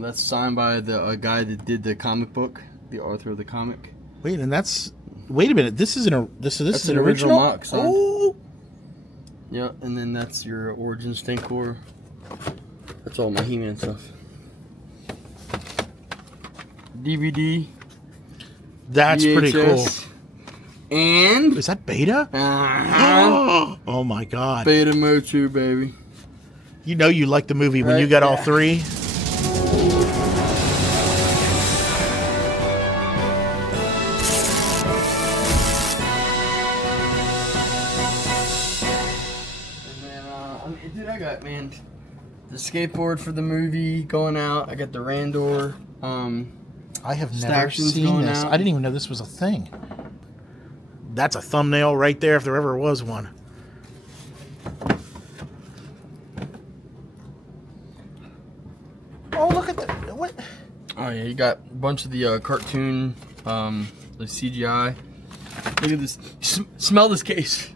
That's signed by the guy that did the comic book, the author of the comic. Wait, and that's... Wait a minute. This is That's an an original original mock signed. Oh! Yeah, and then that's your Origin Stinkor. That's all my He-Man stuff. DVD. That's pretty cool. And is that Beta? Oh my God. Beta Motu, baby. You know you like the movie when you got all three. Dude, I got, man, the skateboard for the movie going out. I got the Randor. I have never seen this. Out. I didn't even know this was a thing. That's a thumbnail right there if there ever was one. Oh, look at that. What? Oh, yeah, you got a bunch of the cartoon, the CGI. Look at this. Smell this case.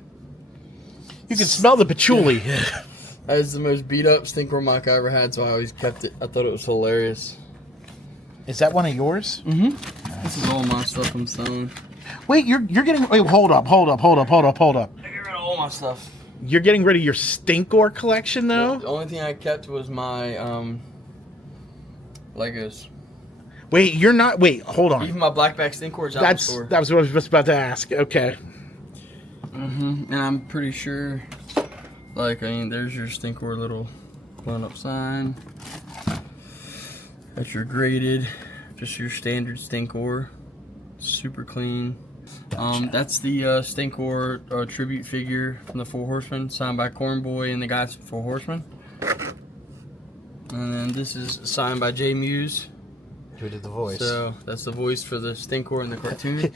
You can smell the patchouli. That is the most beat up Stinkor mock I ever had, so I always kept it. I thought it was hilarious. Is that one of yours? Mm-hmm. This is all my stuff I'm selling. Wait, you're getting... Wait, hold up. I get rid of all my stuff. You're getting rid of your Stinkor collection, though? The only thing I kept was my Legos. Wait, you're not... Wait, hold on. Even my blackback Stinkor's out the store. That was what I was about to ask. Okay. And I'm pretty sure... Like, I mean, there's your Stinkor little blown up sign. That's your graded, just your standard Stinkor. Super clean. Gotcha. That's the Stinkor tribute figure from the Four Horsemen, signed by Cornboy and the guys from Four Horsemen. And then this is signed by Jay Muse. Who did the voice? So that's the voice for the Stinkor in the cartoon.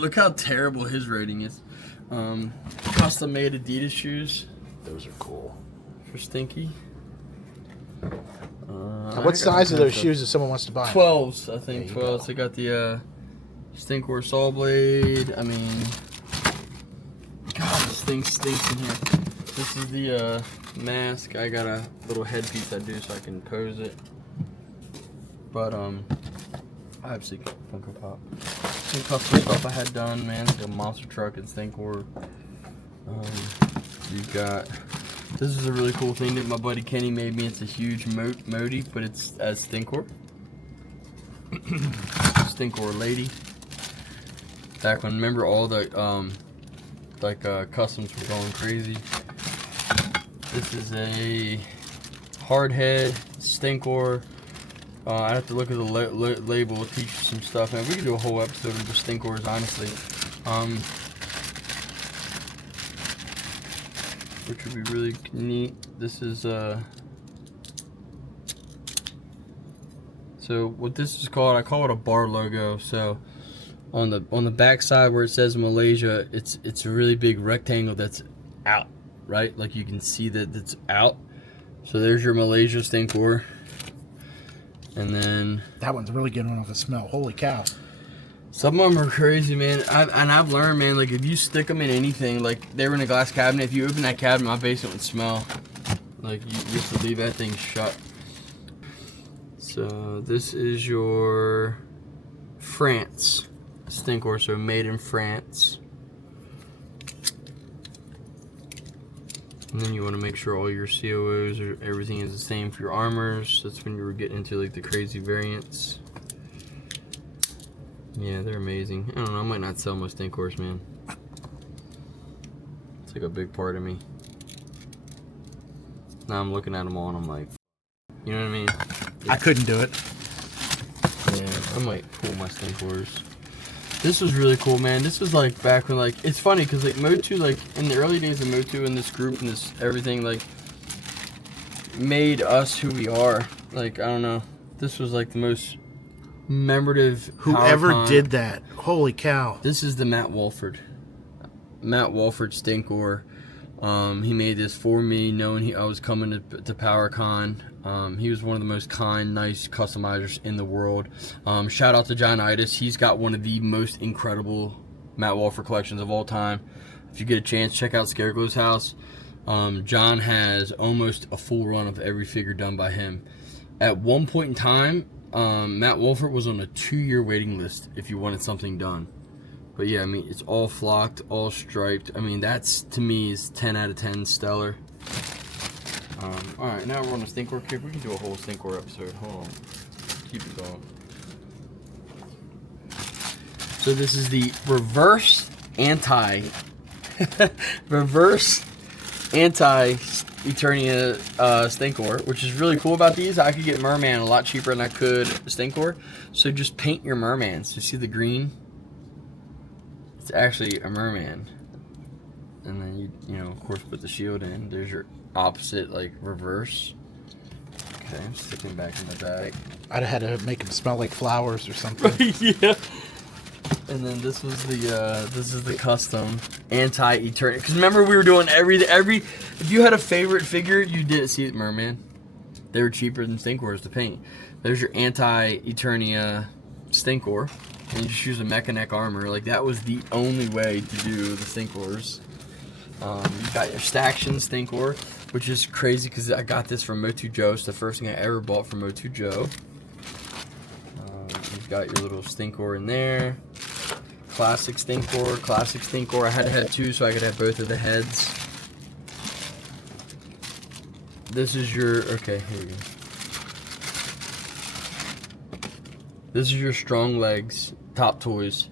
Look how terrible his writing is. Custom made Adidas shoes. Those are cool. For Stinky. What size are those shoes if someone wants to buy? 12s, I think. 12s. They got the Stinkor saw blade. I mean, God, this thing stinks in here. This is the mask. I got a little headpiece I do so I can pose it. But obviously Funko Pop. Some custom stuff I had done, man. Like a monster truck and Stinkor. You got. This is a really cool thing that my buddy Kenny made me. It's a huge Modi, but it's as Stinkor. Stinkor lady. Back when, remember all the customs were going crazy. This is a hardhead Stinkor. I have to look at the label to teach you some stuff, and we could do a whole episode of just Stinkors, honestly. Which would be really neat. This is so what this is called, I call it a bar logo. So on the back side where it says Malaysia, it's a really big rectangle that's out, right? Like you can see that it's out. So there's your Malaysia Stinkor. And then that one's really getting off the smell. Holy cow. Some of them are crazy, man. I've learned, man, like if you stick them in anything, like they were in a glass cabinet, if you open that cabinet, my basement would smell. Like you have to leave that thing shut. So this is your France Stinkor, so made in France. And then you want to make sure all your COOs or everything is the same for your armors. That's when you were getting into like the crazy variants. Yeah, they're amazing. I don't know, I might not sell my Stinkors, man. It's like a big part of me. Now I'm looking at them all and I'm like, you know what I mean? I couldn't do it. Yeah, I might pull my Stinkors. This was really cool, man. This was like back when, like, it's funny because like Motu, like in the early days of Motu and this group and this everything, like made us who we are. Like, I don't know. This was like the most memorative. Whoever did that, holy cow! This is the Matt Walford Stinkor. He made this for me, knowing I was coming to PowerCon. He was one of the most kind, nice customizers in the world. Shout out to John Itis. He's got one of the most incredible Matt Walford collections of all time. If you get a chance, check out Scareglow's house. John has almost a full run of every figure done by him. At one point in time, Matt Wolfert was on a 2-year waiting list if you wanted something done. But yeah, I mean, it's all flocked, all striped. I mean, that's, to me, is 10 out of 10 stellar. Alright, now we're on a Stinkor kick. We can do a whole Stinkor episode. Hold on. Keep it going. So this is the reverse Eternia Stinkor, which is really cool about these. I could get Merman a lot cheaper than I could Stinkor. So just paint your Mermans. You see the green? It's actually a Merman. And then you know, of course, put the shield in. There's your opposite, like, reverse. Okay, I'm sticking back in the bag. I'd have had to make them smell like flowers or something. Yeah. And then this was the this is the custom anti-Eternia. Because remember, we were doing every. If you had a favorite figure, you didn't see it, Merman. They were cheaper than Stinkors to paint. There's your anti-Eternia Stinkor, and you just use a mecha neck armor. Like, that was the only way to do the Stinkors. You got your Staction Stinkor, which is crazy because I got this from Motu Joe. It's the first thing I ever bought from Motu Joe. You've got your little Stinkor in there. Classic Stinkor. I had to have two so I could have both of the heads. This is your, okay, here we go. This is your Strong Legs Top Toys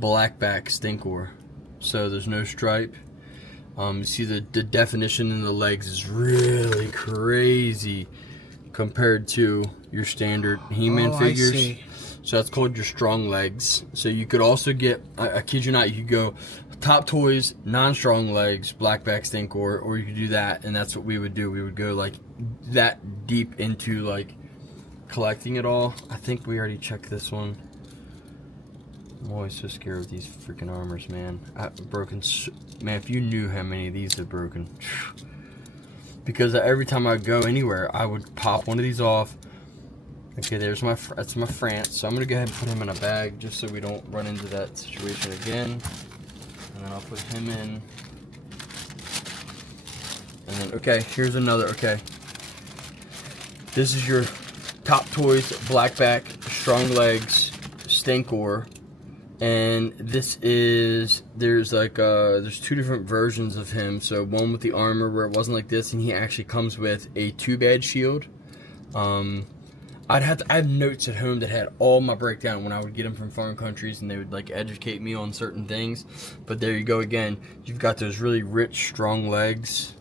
Blackback Stinkor. So there's no stripe. You see the definition in the legs is really crazy compared to your standard He-Man figures. I see. So that's called your Strong Legs. So you could also get, I kid you not, you could go Top Toys, non-Strong Legs, Blackback Stinkor, or you could do that, and that's what we would do. We would go like that deep into like collecting it all. I think we already checked this one. I'm always so scared of these freaking armors, man. Man, if you knew how many of these have broken. Because every time I go anywhere, I would pop one of these off. Okay, that's my France. So I'm going to go ahead and put him in a bag just so we don't run into that situation again. And then I'll put him in. And then, okay, here's another, okay. This is your Top Toys Blackback Strong Legs Stinkor. And this is, there's like, there's two different versions of him. So one with the armor where it wasn't like this, and he actually comes with a 2-badge shield. I have notes at home that had all my breakdown when I would get them from foreign countries, and they would like educate me on certain things. But there you go again. You've got those really rich, strong legs,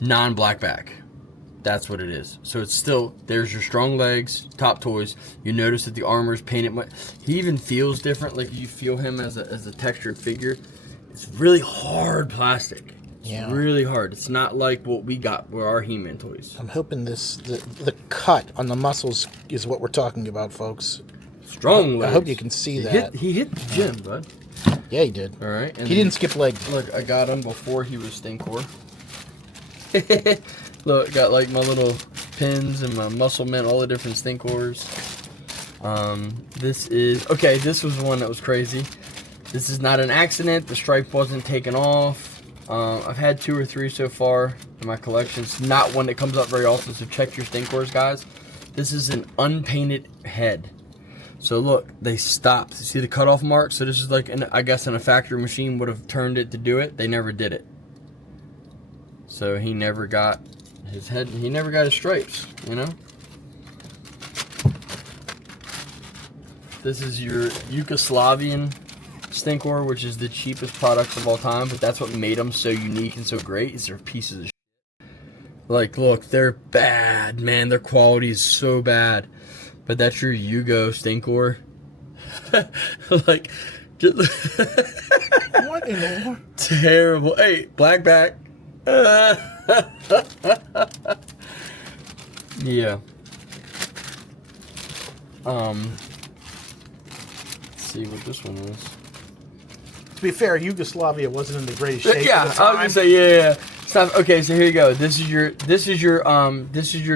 non-blackback. That's what it is. So it's still, there's your Strong Legs Top Toys. You notice that the armor is painted much. He even feels different. Like you feel him as a textured figure. It's really hard plastic. It's really hard. It's not like what we got with our He-Man toys. I'm hoping the cut on the muscles is what we're talking about, folks. Strong legs. I hope you can see that. He hit the gym, bud. Yeah, he did. All right. And he didn't skip legs. Look, I got him before he was Stinkor. Look, got like my little pins and my muscle men, all the different Stinkors. This is, okay, this was one that was crazy. This is not an accident. The stripe wasn't taken off. I've had 2 or 3 so far in my collection. It's not one that comes up very often, so check your Stinkors, guys. This is an unpainted head. So look, they stopped. See the cutoff mark? So this is like, I guess in a factory machine would have turned it to do it. They never did it. So he never got his head, he never got his stripes, you know? This is your Yugoslavian Stinkor, which is the cheapest products of all time, but that's what made them so unique and so great, is they're pieces of shit. Like, look, they're bad, man. Their quality is so bad. But that's your Yugo Stinkor. Like, just what in the world? Terrible. Hey, Blackback. Yeah. Let's see what this one is. To be fair, Yugoslavia wasn't in the greatest shape. Yeah, at the time. I was gonna say yeah. Stop. Okay, so here you go. This is your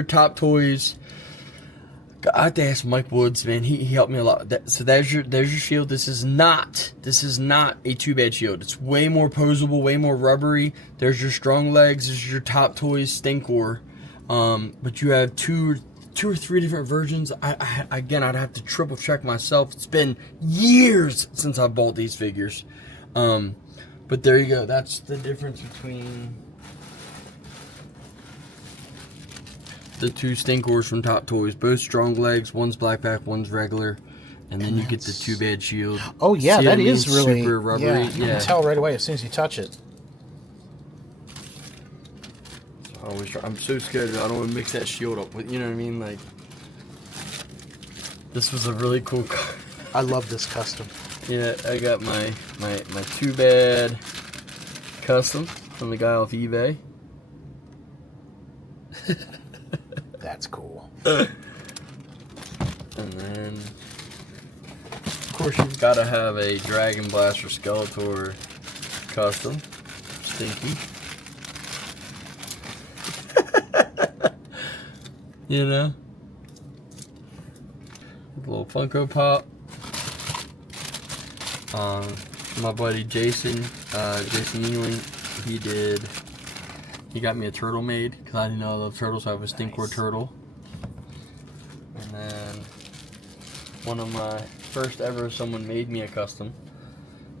Top Toys. I have to ask Mike Woods, man. He helped me a lot. So there's your shield. This is not a 2-badge shield. It's way more posable, way more rubbery. There's your Strong Legs. This is your Top Toys Stinkor. But you have two 2 or 3 different versions. Again, I'd have to triple check myself. It's been years since I bought these figures. But there you go. That's the difference between the 2 Stinkors from Top Toys. Both strong legs. One's black back, one's regular. And then you get the 2-bad shield. Oh yeah, See that what I mean? is really super rubbery. Yeah, you can tell right away as soon as you touch it. I'm so scared. I don't want to mix that shield up with, you know what I mean? Like, this was a really cool car. I love this custom. Yeah, I got my 2-bad custom from the guy off eBay. That's cool. And then, of course, you've got to have a Dragon Blaster Skeletor custom. Stinky. You know? A little Funko Pop. My buddy Jason Ewing, he got me a turtle made, because I didn't know I love turtles, so I have a Stinkor turtle. And then, one of my first ever someone made me a custom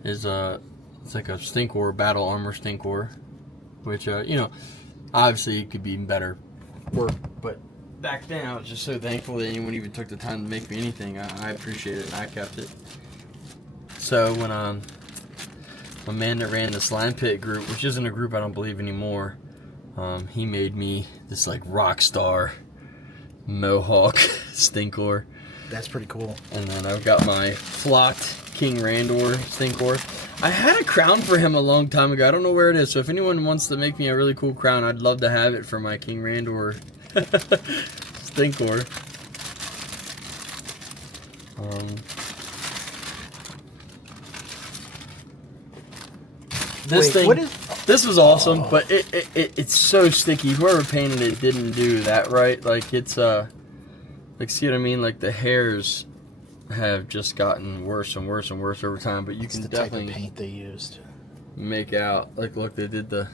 is it's like a Stinkor, Battle Armor Stinkor, which, you know, obviously it could be even better work, but back then I was just so thankful that anyone even took the time to make me anything. I appreciate it, and I kept it. So when my man that ran the Slime Pit group, which isn't a group I don't believe anymore, he made me this like rock star Mohawk Stinkor. That's pretty cool. And then I've got my flocked King Randor Stinkor. I had a crown for him a long time ago. I don't know where it is. So if anyone wants to make me a really cool crown, I'd love to have it for my King Randor Stinkor. This thing, this was awesome, but it's so sticky. Whoever painted it didn't do that right. Like it's like, see what I mean? Like the hairs have just gotten worse and worse and worse over time. But you can definitely type of paint they used. Make out. Like look, they did the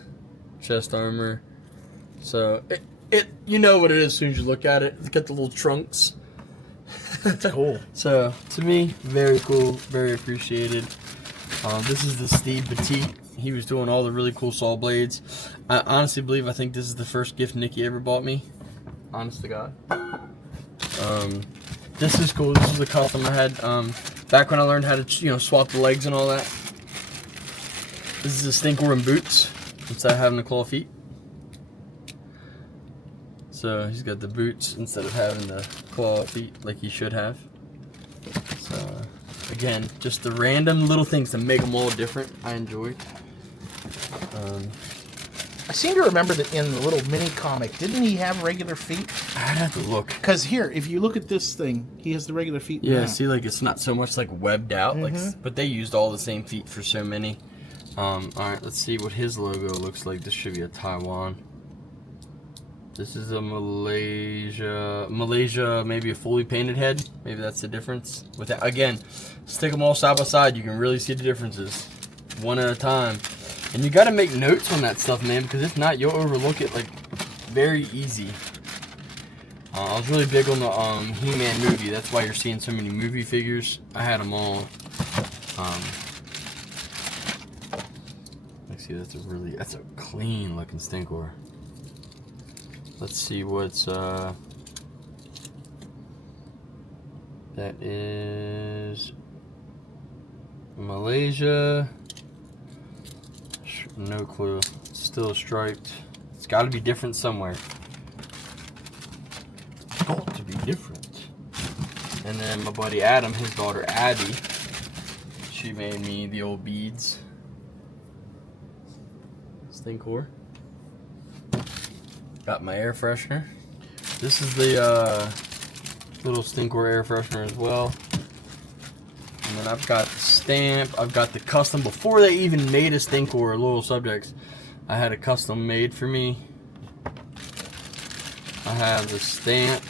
chest armor. So you know what it is as soon as you look at it. It's got the little trunks. It's cool. So to me, very cool, very appreciated. This is the Steve Petit. He was doing all the really cool saw blades. I honestly believe I think this is the first gift Nikki ever bought me. Honest to God. This is cool. This is the custom I had back when I learned how to swap the legs and all that. This is a Stinkor in boots instead of having the claw feet. So he's got the boots instead of having the claw feet like he should have. So again, just the random little things to make them all different. I enjoyed. I seem to remember that in the little mini comic, didn't he have regular feet? I'd have to look. Because here, if you look at this thing, he has the regular feet. Yeah, now. see, like it's not so much like webbed out, like, but they used all the same feet for so many. All right, let's see what his logo looks like. This should be a Taiwan. This is a Malaysia, maybe a fully painted head. Maybe that's the difference. With that, again, stick them all side by side. You can really see the differences, one at a time. And you got to make notes on that stuff, man, because if not, you'll overlook it like very easy. I was really big on the He-Man movie. That's why you're seeing so many movie figures. I had them all. Let's see, that's a clean looking Stinkor. Let's see what's that is Malaysia. No clue. It's still striped. It's got to be different somewhere. It's got to be different. And then my buddy Adam, his daughter Abby, she made me the old beads. Stinkor. Got my air freshener. This is the little Stinkor air freshener as well. And then I've got the stamp. I've got the custom. Before they even made a Stinkor, Loyal Subjects, I had a custom made for me. I have the stamp.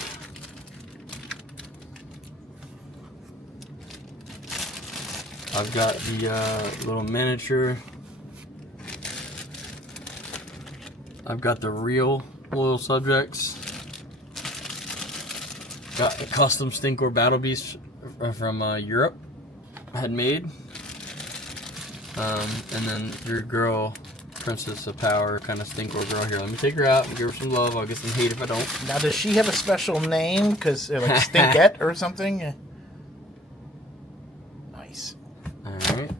I've got the little miniature. I've got the real Loyal Subjects. Got a custom Stinkor Battle Beast from Europe. Had made. And then your girl, Princess of Power, kind of Stinkor girl here. Let me take her out and give her some love. I'll get some hate if I don't. Now, does she have a special name? Because like Stinkette or something? Nice. All right.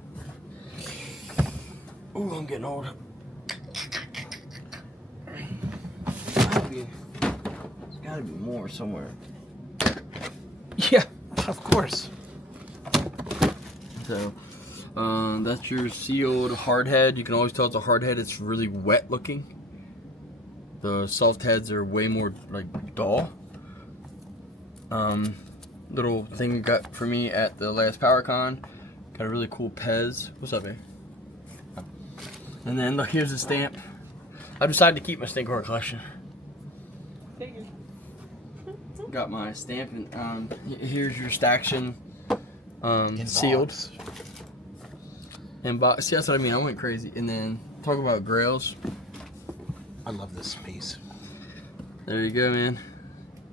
Ooh, I'm getting old. There's gotta be more somewhere. Yeah, of course. So, that's your sealed hard head. You can always tell it's a hard head. It's really wet looking. The soft heads are way more like dull. Little thing you got for me at the last PowerCon. Got a really cool Pez. What's up, man? And then look, here's the stamp. I decided to keep my Stinkor collection. Got my stamp, and here's your Staction sealed. And see, that's what I mean. I went crazy. And then talk about grails. I love this piece. There you go, man.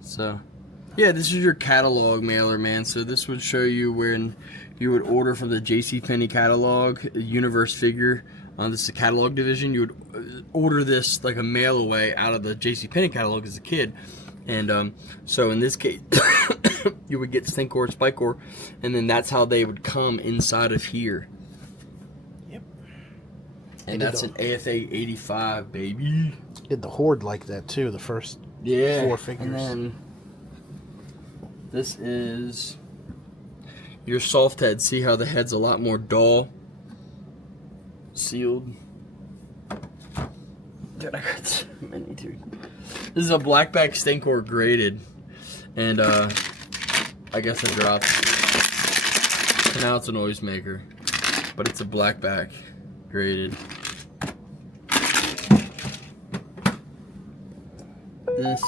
So, yeah, this is your catalog mailer, man. So this would show you when you would order from the JCPenney catalog, Universe figure. This is the catalog division. You would order this like a mail away out of the JCPenney catalog as a kid. And so in this case, you would get Stinkor, Spikor, and then that's how they would come inside of here. Yep. And that's an AFA 85, baby. Did the Horde like that too? The first 4 figures. And then this is your soft head. See how the head's a lot more dull, sealed. Dude, I got so many, dude. This is a blackback Stinkor graded, and I guess I dropped. And now it's a noisemaker, but it's a blackback graded. This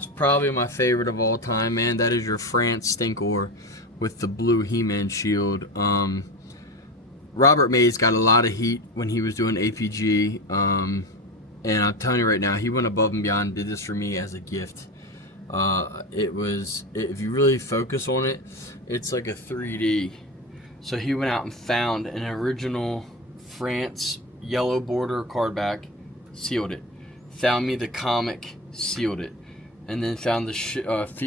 is probably my favorite of all time, man. That is your France Stinkor with the blue He-Man shield. Robert Mays got a lot of heat when he was doing APG. And I'm telling you right now, he went above and beyond and did this for me as a gift. If you really focus on it, it's like a 3D. So he went out and found an original France yellow border card back, sealed it. Found me the comic, sealed it. And then found the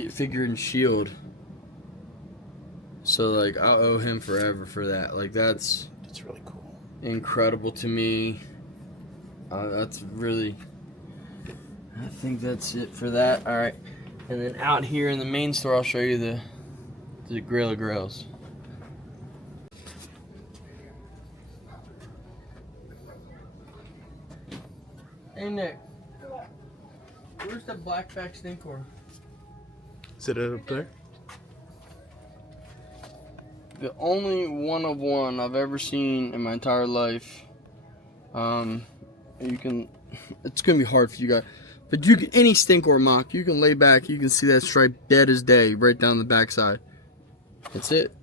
figure and shield. So like, I'll owe him forever for that. Like that's really cool. Incredible to me. That's really, I think that's it for that. All right, and then out here in the main store, I'll show you the Grail of Grails. Hey Nick, where's the blackback Stinkor? Is it up there? The only one of one I've ever seen in my entire life. It's gonna be hard for you guys, but you can, any Stinkor mock, you can lay back, you can see that stripe dead as day right down the backside. That's it.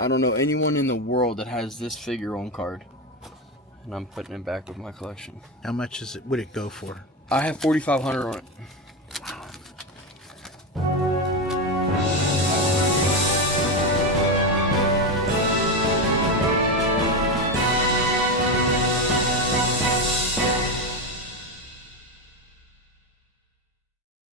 I don't know anyone in the world that has this figure on card, and I'm putting it back with my collection. How much would it go for? I have $4,500 on it. Wow.